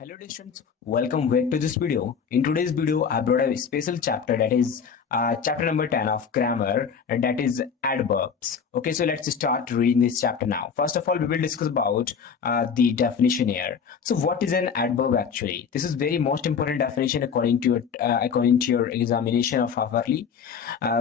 Hello dear students, welcome back to this video. In today's video, I brought a special chapter that is chapter number 10 of grammar, and that is adverbs. Okay, so let's start reading this chapter now. First of all, we will discuss about the definition here. So what is an adverb actually? This is very most important definition according to your examination of hourly.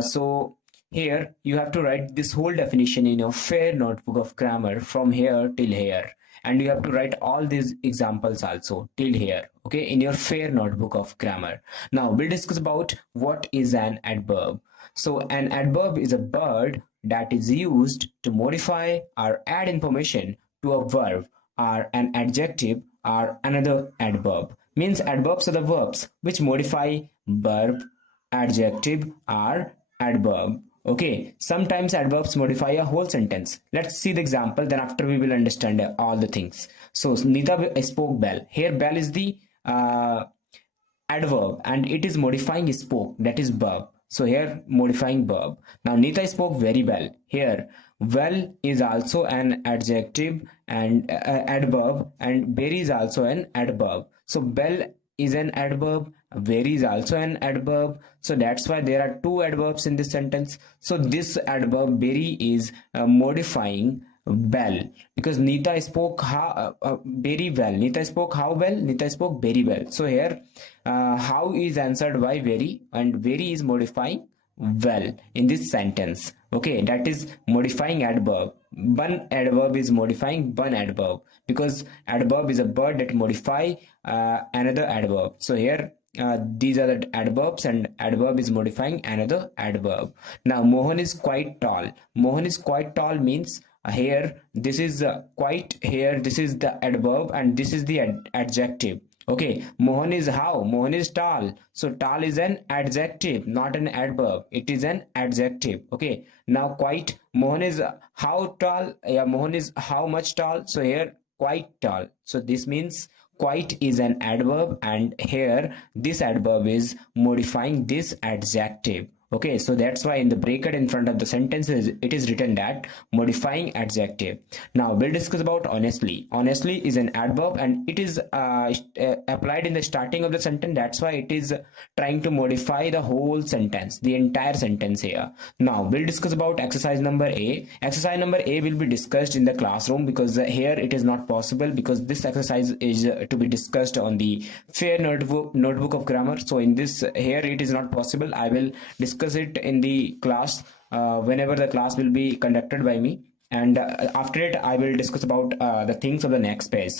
So here you have to write this whole definition in your fair notebook of grammar from here till here, and you have to write all these examples also till here, okay, in your fair notebook of grammar. Now we'll discuss about what is an adverb. So an adverb is a word that is used to modify or add information to a verb or an adjective or another adverb. Means adverbs are the verbs which modify verb, adjective or adverb. Okay, sometimes adverbs modify a whole sentence. Let's see the example, then after we will understand all the things. So Nita spoke well. Here bell is the adverb and it is modifying spoke, that is verb. So here modifying verb. Now Nita spoke very well. Here well is also an adjective and adverb, and very is also an adverb. So bell is an adverb, very is also an adverb, so that's why there are two adverbs in this sentence. So this adverb very is modifying well, because Nita spoke very well. Nita spoke how well? Nita spoke very well. So here how is answered by very, and very is modifying well in this sentence. Okay, that is modifying adverb. One adverb is modifying one adverb, because adverb is a word that modify another adverb. So here these are the adverbs, and adverb is modifying another adverb. Now Mohan is quite tall. Mohan is quite tall means here this is quite, here this is the adverb and this is the adjective. Okay, Mohan is how? Mohan is tall. So tall is an adjective, not an adverb. It is an adjective. Okay, now quite, Mohan is how tall? Yeah, Mohan is how much tall? So here quite tall. So this means quite is an adverb, and here this adverb is modifying this adjective. Okay, so that's why in the bracket in front of the sentences it is written that modifying adjective. Now we'll discuss about honestly. Honestly is an adverb and it is applied in the starting of the sentence. That's why it is trying to modify the whole sentence, the entire sentence here. Now we'll discuss about exercise number A. Exercise number A will be discussed in the classroom, because here it is not possible, because this exercise is to be discussed on the fair notebook of grammar. So in this here it is not possible. I will discuss it in the class whenever the class will be conducted by me, and after it I will discuss about the things of the next page.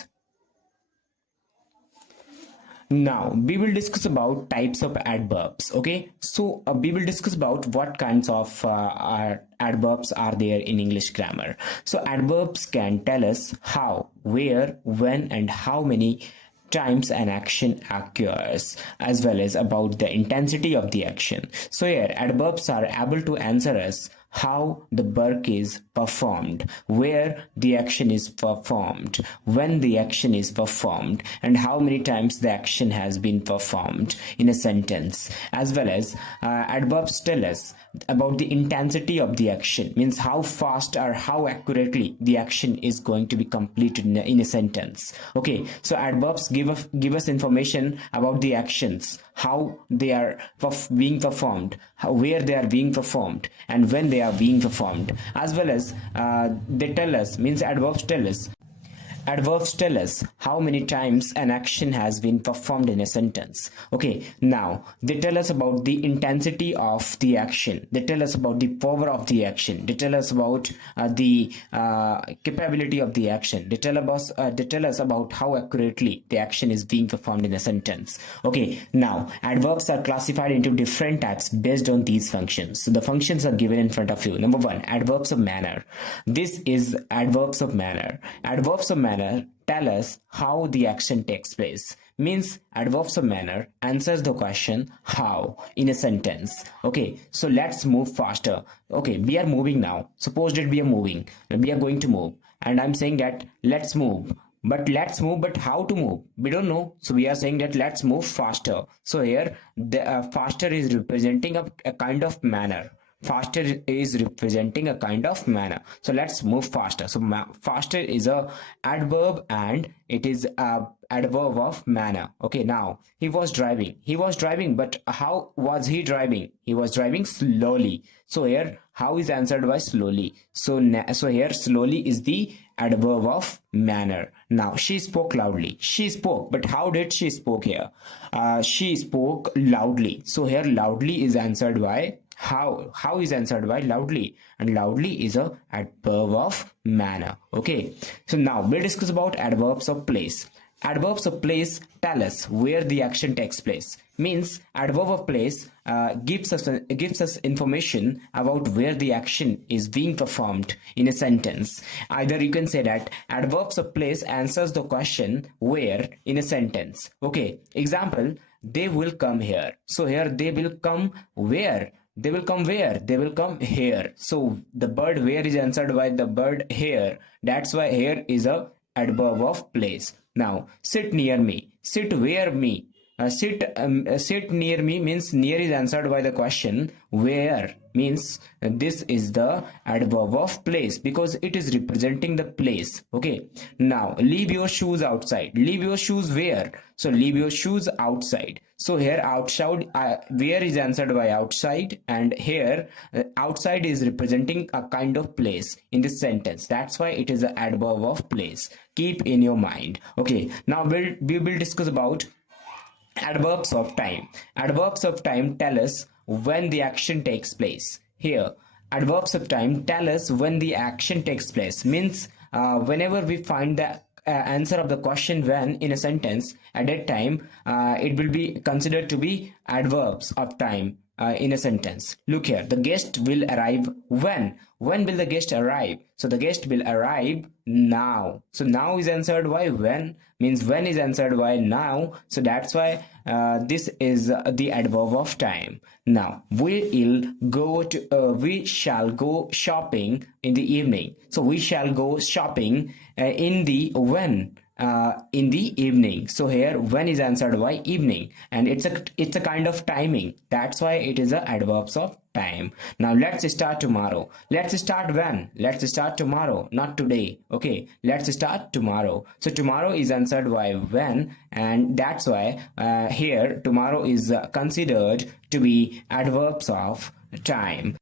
Now we will discuss about types of adverbs. Okay, so we will discuss about what kinds of adverbs are there in English grammar. So adverbs can tell us how, where, when and how many times an action occurs, as well as about the intensity of the action. So here adverbs are able to answer us how the work is performed, where the action is performed, when the action is performed, and how many times the action has been performed in a sentence. As well as adverbs tell us about the intensity of the action, means how fast or how accurately the action is going to be completed in a sentence. Okay, so adverbs give us information about the actions, how they are being performed, where they are being performed, and when they are being performed. As well as they tell us, means adverbs tell us how many times an action has been performed in a sentence. Okay, now they tell us about the intensity of the action, they tell us about the power of the action, they tell us about the capability of the action, they tell us about how accurately the action is being performed in a sentence. Okay, now adverbs are classified into different types based on these functions. So the functions are given in front of you. Number one, adverbs of manner. This is adverbs of manner. Adverbs of manner tell us how the action takes place. Means adverbs of manner answers the question how in a sentence. Okay, so let's move faster. Okay, we are moving now. Suppose that we are moving, we are going to move, and I'm saying that let's move. But how to move? We don't know. So we are saying that let's move faster. So here the faster is representing a kind of manner. Faster is representing a kind of manner. So let's move faster. So faster is a adverb and it is a adverb of manner. Okay, now he was driving, but how was he driving? He was driving slowly. So here how is answered by slowly. So here slowly is the adverb of manner. Now she spoke loudly. She spoke, but how did she spoke here? She spoke loudly. So here loudly is answered by how is answered by loudly, and loudly is a adverb of manner. Okay, so now we'll discuss about adverbs of place. Adverbs of place tell us where the action takes place. Means adverb of place gives us information about where the action is being performed in a sentence. Either you can say that adverbs of place answers the question where in a sentence. Okay, example, they will come here. So here they will come where? They will come where? They will come here. So the bird where is answered by the bird here. That's why here is a adverb of place. Now sit near me. Sit where me? Sit near me means near is answered by the question where, means this is the adverb of place because it is representing the place. Okay, now leave your shoes outside. Leave your shoes where? So leave your shoes outside. So here outside, where is answered by outside, and here outside is representing a kind of place in this sentence. That's why it is an adverb of place. Keep in your mind. Okay, now we will discuss about adverbs of time. Adverbs of time tell us when the action takes place. Here adverbs of time tell us when the action takes place, means whenever we find the answer of the question when in a sentence, at that time it will be considered to be adverbs of time in a sentence. Look here, the guest will arrive when? When will the guest arrive? So the guest will arrive now. So now is answered by when, means when is answered by now. So that's why this is the adverb of time. Now we shall go shopping in the evening. So we shall go shopping in the when? In the evening. So here when is answered by evening, and it's a kind of timing. That's why it is a adverbs of time. Now let's start tomorrow. Let's start when? Let's start tomorrow, not today. Okay, let's start tomorrow. So tomorrow is answered by when, and that's why here tomorrow is considered to be adverbs of time.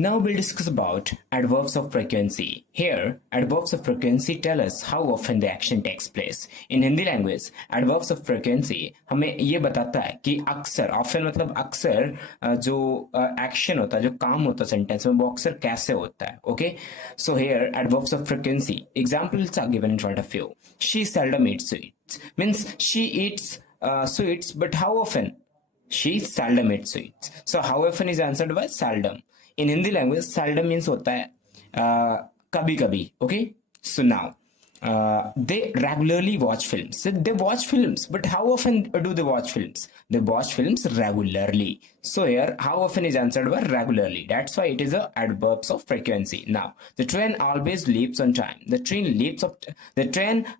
Now we'll discuss about adverbs of frequency. Here, adverbs of frequency tell us how often the action takes place. In Hindi language, adverbs of frequency हमें ये बताता है कि अक्सर, often मतलब अक्सर जो action होता है, जो काम होता है sentence में, वो अक्सर कैसे होता है. Okay, so here adverbs of frequency examples are given in front of you. She seldom eats sweets, means she eats sweets, but how often? She seldom eats sweets. So how often is answered by seldom. In Hindi language, seldom means होता है कभी कभी. Okay, so now they regularly watch films. So they watch films, but how often do they watch films? They watch films regularly. So here how often is answered by regularly. That's why it is a adverbs of frequency. Now the train always leaps on time. The train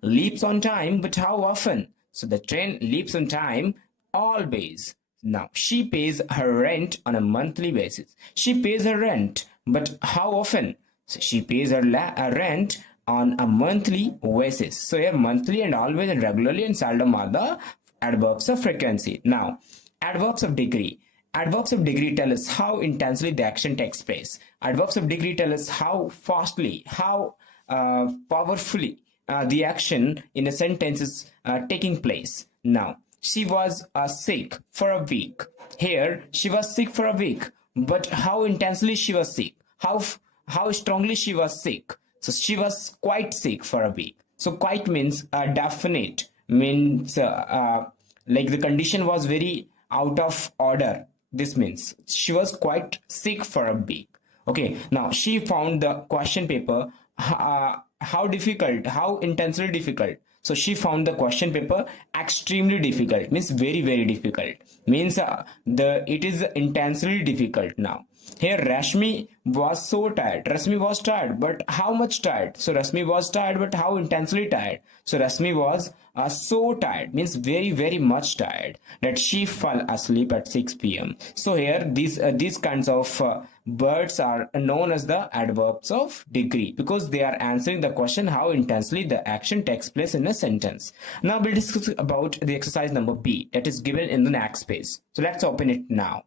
leaps on time, but how often? So the train leaps on time always. Now, she pays her rent on a monthly basis. She pays her rent, but how often? So she pays her rent on a monthly basis. So here monthly and always and regularly and seldom are the adverbs of frequency. Now, adverbs of degree. Adverbs of degree tell us how intensely the action takes place. Adverbs of degree tell us how fastly, how powerfully the action in a sentence is taking place. Now, she was sick for a week. Here, she was sick for a week. But how intensely she was sick? How strongly she was sick? So she was quite sick for a week. So quite means definite. Means like the condition was very out of order. This means she was quite sick for a week. Okay. Now she found the question paper how difficult, how intensely difficult. So she found the question paper extremely difficult, means very very difficult, means the it is intensely difficult. Now here Rashmi was so tired. Rashmi was tired, but how much tired? So Rashmi was tired, but how intensely tired? So Rashmi was so tired, means very very much tired, that she fell asleep at 6 p.m. So here these kinds of words are known as the adverbs of degree, because they are answering the question how intensely the action takes place in a sentence. Now we'll discuss about the exercise number B, that is given in the next page. So let's open it now.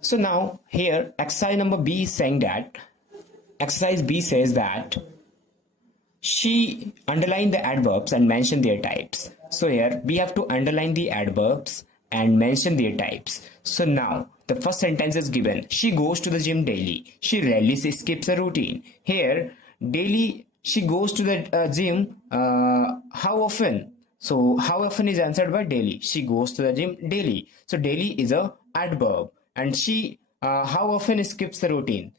So now here exercise number B is saying that, exercise B says that she underlined the adverbs and mentioned their types. So here we have to underline the adverbs and mention their types. So now the first sentence is given, she goes to the gym daily. She rarely skips a routine. Here daily, she goes to the gym how often? So how often is answered by daily. She goes to the gym daily. So daily is a adverb. And she how often skips the routine?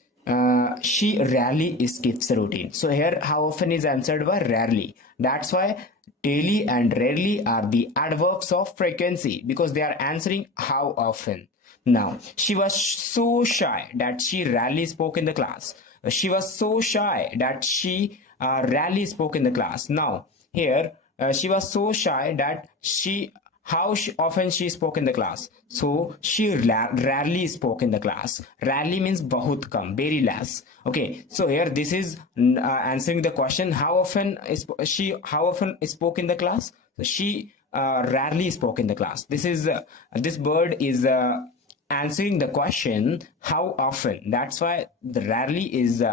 She rarely skips the routine. So here how often is answered by rarely. That's why daily and rarely are the adverbs of frequency, because they are answering how often. Now she was so shy that she rarely spoke in the class. She was so shy that she rarely spoke in the class. Now here she was so shy that she often she spoke in the class. So she rarely spoke in the class. Rarely means bahut kam, very less. Okay, so here this is answering the question how often spoke in the class. So she rarely spoke in the class. This word is answering the question how often. That's why the rarely is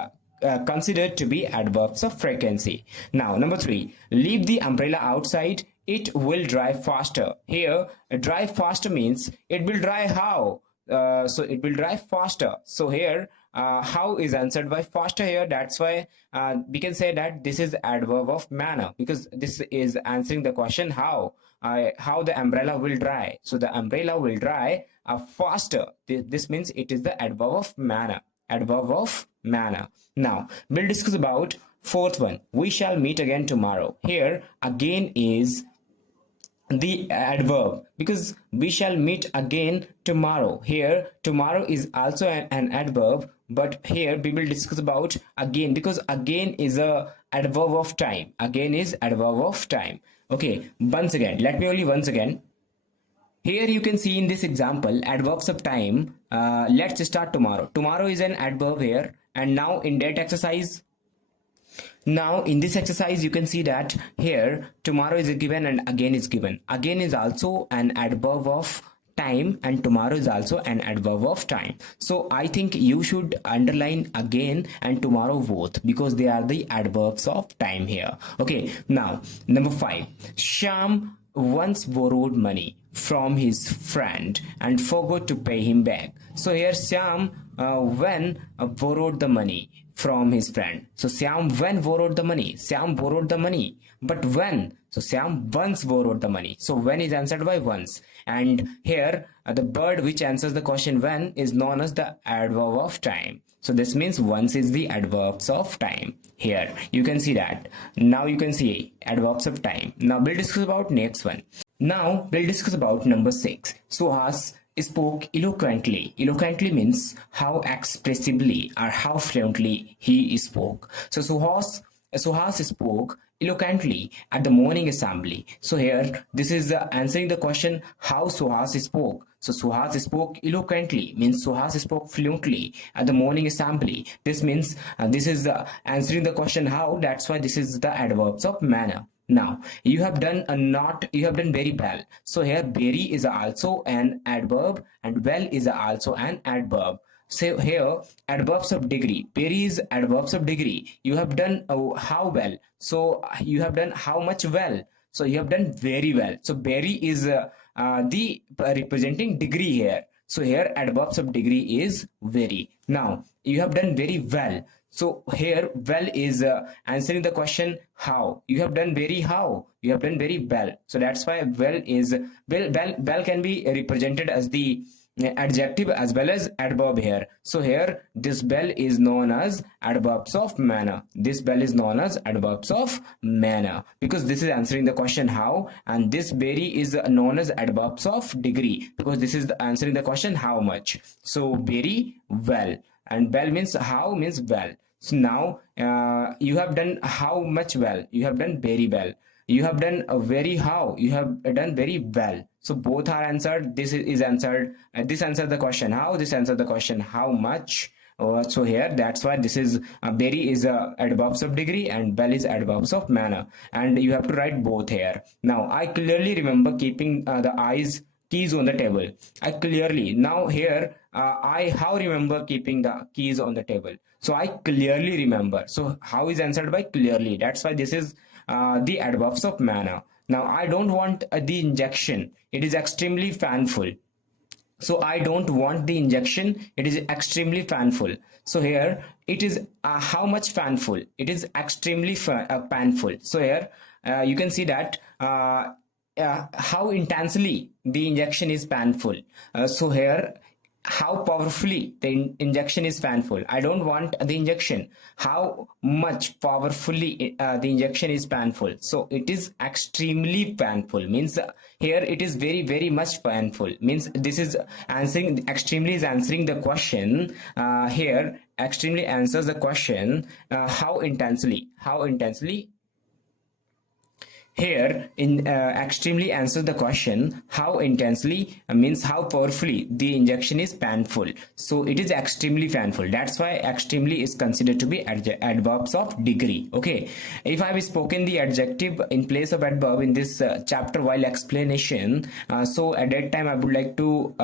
considered to be adverbs of frequency. Now number 3, leave the umbrella outside, it will dry faster. Here dry faster means it will dry how? So it will dry faster. So here how is answered by faster here. That's why we can say that this is adverb of manner, because this is answering the question how the umbrella will dry. So the umbrella will dry faster. This means it is the adverb of manner. Adverb of manner. Now we'll discuss about fourth one, we shall meet again tomorrow. Here again is the adverb, because we shall meet again tomorrow. Here tomorrow is also an adverb, but here we will discuss about again, because again is a adverb of time. Again is adverb of time. Okay, once again, let me only once again. Here you can see in this example adverbs of time. Let's start tomorrow. Tomorrow is an adverb here, and now in that exercise, now in this exercise you can see that here tomorrow is given and again is given. Again is also an adverb of time and tomorrow is also an adverb of time. So I think you should underline again and tomorrow both, because they are the adverbs of time here. Okay, now number 5, Sham once borrowed money from his friend and forgot to pay him back. So here Syam when borrowed the money from his friend. So Syam when borrowed the money. Syam borrowed the money. But when? So Syam once borrowed the money. So when is answered by once. And here the bird which answers the question when is known as the adverb of time. So this means once is the adverbs of time. Here you can see that. Now you can see adverbs of time. Now we'll discuss about next one. Now we'll discuss about number 6. Suhas spoke eloquently. Eloquently means how expressively or how fluently he spoke. So Suhas spoke eloquently at the morning assembly. So here this is answering the question how Suhas spoke. So Suhas spoke eloquently means Suhas spoke fluently at the morning assembly. This means this is answering the question how. That's why this is the adverbs of manner. Now you have done very well. So here very is also an adverb and well is also an adverb. So here adverbs of degree. Very is adverbs of degree. You have done how well. So you have done how much well. So you have done very well. So very is the representing degree here. So here adverbs of degree is very. Now you have done very well. So here well is answering the question how. You have done very how. You have done very well. So that's why well is well can be represented as the adjective as well as adverb here. So here this bell is known as adverbs of manner. This bell is known as adverbs of manner because this is answering the question how, and this very is known as adverbs of degree because this is answering the question how much. So very well, and well means how means well. So now you have done how much well, you have done very well. You have done a very how, you have done very well. So both are answered. This is answered. This answers the question how, this answers the question how much. So here that's why this is very is adverbs of degree and well is adverbs of manner, and you have to write both here. Now I clearly remember keeping the eyes keys on the table. I clearly, now here I how remember keeping the keys on the table. So I clearly remember. So how is answered by clearly. That's why this is the adverbs of manner. Now I don't want the injection. It is extremely painful. So I don't want the injection. It is extremely painful. So here it is how much painful. It is extremely painful. So here you can see that how intensely the injection is painful. So here how powerfully the injection is painful. I don't want the injection. How much powerfully the injection is painful. So it is extremely painful means here it is very much painful means this is answering, extremely is answering the question. Here extremely answers the question how intensely. Here in extremely answers the question how intensely means how powerfully the injection is painful. So it is extremely painful. That's why extremely is considered to be adverbs of degree. Okay, if I have spoken the adjective in place of adverb in this chapter while explanation, so at that time I would like to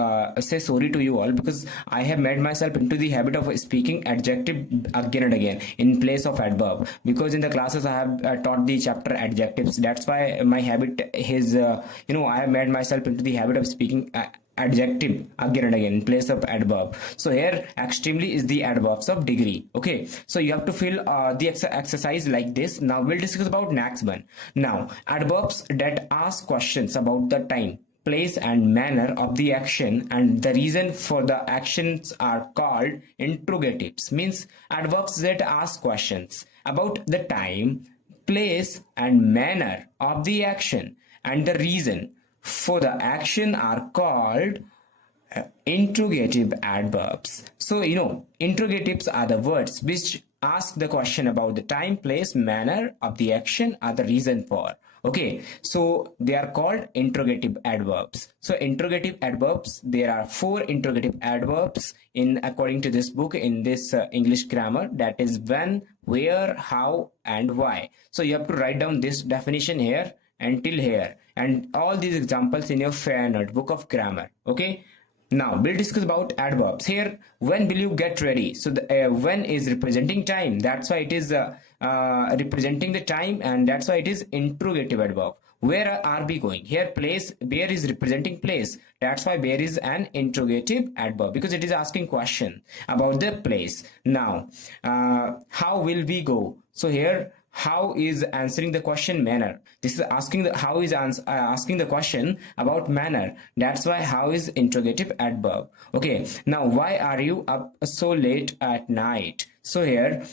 say sorry to you all because I have made myself into the habit of speaking adjective again and again in place of adverb, because in the classes I have taught the chapter adjectives. That's why my habit is I have made myself into the habit of speaking adjective again and again in place of adverb. So here extremely is the adverbs of degree. Okay, so you have to fill the exercise like this. Now we'll discuss about next one. Now adverbs that ask questions about the time, place and manner of the action and the reason for the actions are called interrogatives. Means adverbs that ask questions about the time, place and manner of the action and the reason for the action are called interrogative adverbs. So interrogatives are the words which ask the question about the time, place, manner of the action or the reason for. Okay, so they are called interrogative adverbs. So interrogative adverbs, there are 4 interrogative adverbs in according to this book in this English grammar, that is when, where, how and why. So you have to write down this definition here until here and all these examples in your fair notebook of grammar. Okay, now we'll discuss about adverbs. Here when will you get ready? So the when is representing time, that's why it is representing the time, and that's why it is interrogative adverb. Where are we going? Here place, where is representing place, that's why where is an interrogative adverb because it is asking question about the place. Now how will we go? So here how is answering the question manner. This is asking the how is asking the question about manner, that's why how is interrogative adverb. Okay, now why are you up so late at night? So here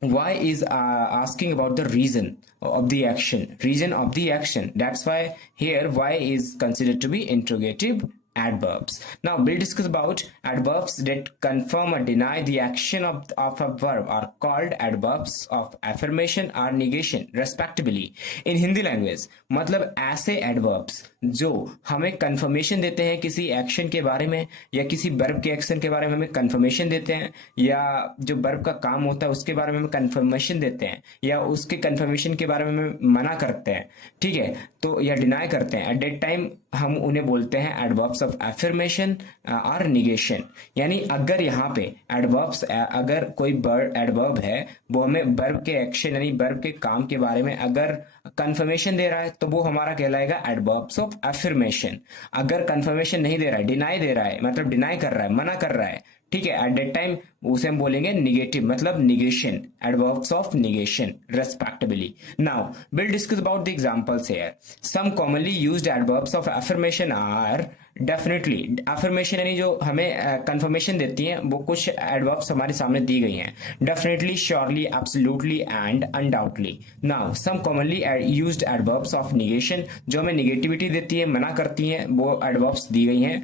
why is asking about the reason of the action, that's why here why is considered to be interrogative adverbs. Now we'll discuss about adverbs that confirm or deny the action of a verb are called adverbs of affirmation or negation respectively in Hindi language. मतलब ऐसे adverbs जो हमें confirmation देते हैं किसी action के बारे में या किसी वर्ब के एक्शन के बारे में हमें confirmation देते हैं, या जो वर्ब का काम होता है उसके बारे में हमें confirmation देते हैं, या उसके confirmation के बारे में हमें मना करते हैं, ठीक है, तो या डिनाई करते हैं, एट दैट टाइम हम उन्हें बोलते हैं एडवर्ब्स ऑफ एफर्मेशन और निगेशन. यानी अगर यहाँ पे एडवर्ब्स, अगर कोई एडवर्ब है वो हमें वर्ब के एक्शन यानी वर्ब के काम के बारे में अगर कंफर्मेशन दे रहा है तो वो हमारा कहलाएगा एडवर्ब्स ऑफ एफर्मेशन. अगर कंफर्मेशन नहीं दे रहा है, डिनाई दे रहा है, मतलब डिनाई कर रहा है, मना कर रहा है, ठीक है, एट दैट टाइम उसे हम बोलेंगे निगेटिव, मतलब negation, adverbs of negation respectively. Now we'll discuss about the examples here. Some commonly used adverbs of affirmation are definitely. affirmation यानी जो हमें confirmation देती हैं, वो कुछ adverbs हमारे सामने दी गई हैं. Definitely, surely, absolutely and undoubtedly. Now some commonly used adverbs of negation जो हमें negativity देती है, मना करती हैं, वो adverbs दी गई हैं.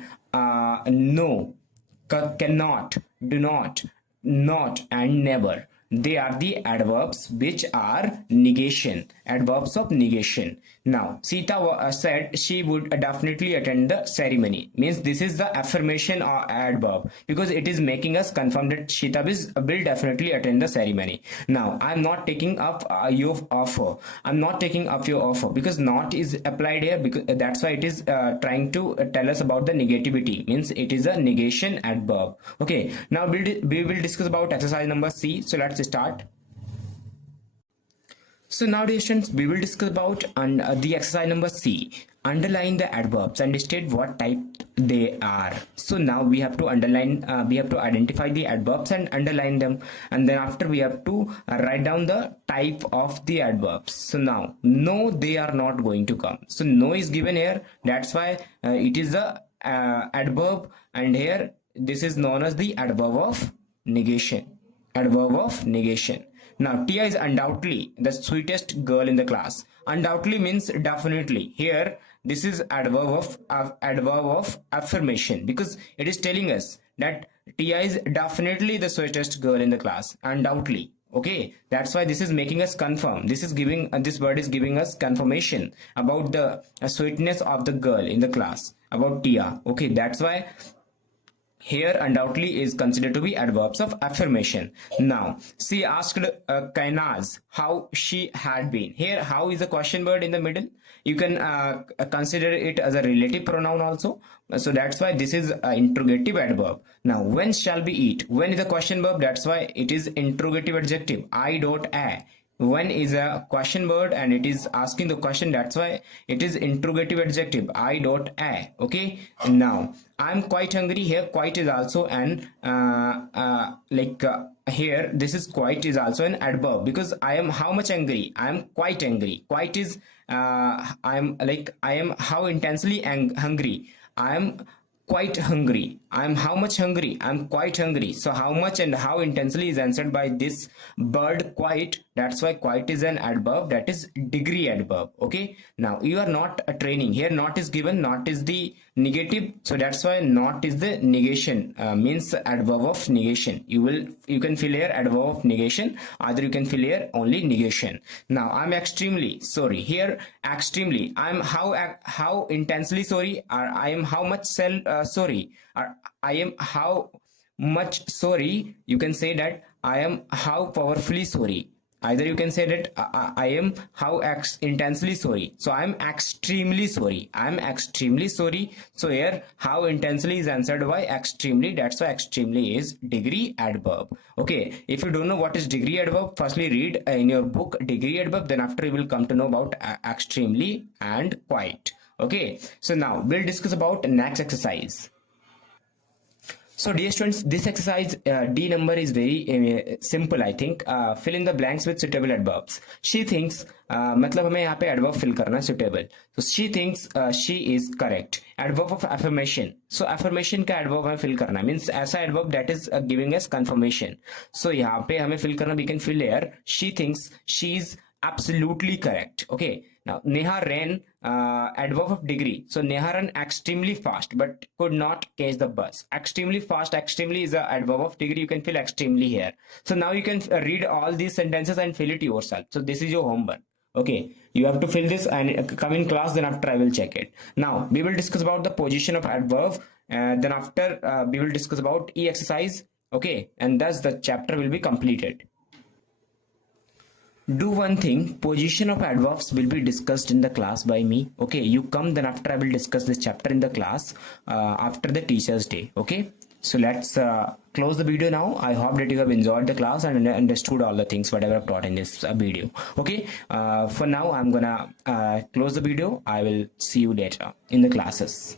No, cannot, do not and never. They are the adverbs which are negation, adverbs of negation. Now Sita said she would definitely attend the ceremony, means this is the affirmation or adverb, because it is making us confirm that Sita will definitely attend the ceremony. Now I'm not taking up your offer, I'm not taking up your offer, because not is applied here, because that's why it is trying to tell us about the negativity, means it is a negation adverb. Okay, now we will discuss about exercise number C. So let's start. So now, dear students, we will discuss about the exercise number C. Underline the adverbs and state what type they are. So now we have to underline, we have to identify the adverbs and underline them, and then after we have to write down the type of the adverbs. So now, no, they are not going to come. So no is given here. That's why it is the adverb, and here this is known as the adverb of negation. Adverb of negation. Now Tia is undoubtedly the sweetest girl in the class. Undoubtedly means definitely. Here this is adverb of affirmation, because it is telling us that Tia is definitely the sweetest girl in the class. Undoubtedly. Okay, that's why this is making us confirm. This is giving this word is giving us confirmation about the sweetness of the girl in the class, about Tia. Okay, that's why here undoubtedly is considered to be adverbs of affirmation. Now she asked Kainaz how she had been. Here how is a question word in the middle. You can consider it as a relative pronoun also. So that's why this is an interrogative adverb. Now when shall we eat? When is a question verb, that's why it is interrogative adjective. I dot a. When is a question word and it is asking the question, that's why it is interrogative adjective. I dot a. Okay, now I'm quite hungry. Here quite is also an here this is quite is also an adverb, because I am how much angry, I am quite angry. Quite is I am how intensely hungry, I am quite hungry. I am how much hungry, I am quite hungry. So how much and how intensely is answered by this bird quite. That's why quite is an adverb, that is degree adverb. Okay, now you are not a training. Here not is given, not is the negative, so that's why not is the negation, means adverb of negation. You can fill here adverb of negation, either you can fill here only negation. Now I'm extremely sorry. Here extremely, I'm how intensely sorry, or I am how much sorry, or I am how much sorry. You can say that I am how powerfully sorry. Either you can say that I am how intensely sorry. So I am extremely sorry. I am extremely sorry. So here how intensely is answered by extremely. That's why extremely is degree adverb. Okay, if you don't know what is degree adverb, firstly read in your book degree adverb. Then after you will come to know about extremely and quite. Okay, so now we'll discuss about next exercise. So dear students, this exercise D number is very simple. I think fill in the blanks with suitable adverbs. She thinks मतलब हमें यहाँ पे adverb fill करना suitable. So she thinks she is correct. Adverb of affirmation. So affirmation का adverb हमें fill करना means ऐसा adverb that is giving us confirmation. So यहाँ पे हमें fill करना, we can fill here. She thinks she is absolutely correct. Okay. Now Neha ran adverb of degree. So Neha ran extremely fast but could not catch the bus. Extremely fast, extremely is a adverb of degree. You can fill extremely here. So now you can read all these sentences and fill it yourself. So this is your homework. Okay, you have to fill this and come in class, then after I will check it. Now we will discuss about the position of adverb, then after we will discuss about E exercise. Okay, and thus the chapter will be completed. Do one thing, position of adverbs will be discussed in the class by me. Okay, you come, then after I will discuss this chapter in the class after the teacher's day. Okay, so let's close the video now. I hope that you have enjoyed the class and understood all the things whatever I've taught in this video. Okay, for now I'm gonna close the video. I will see you later in the classes.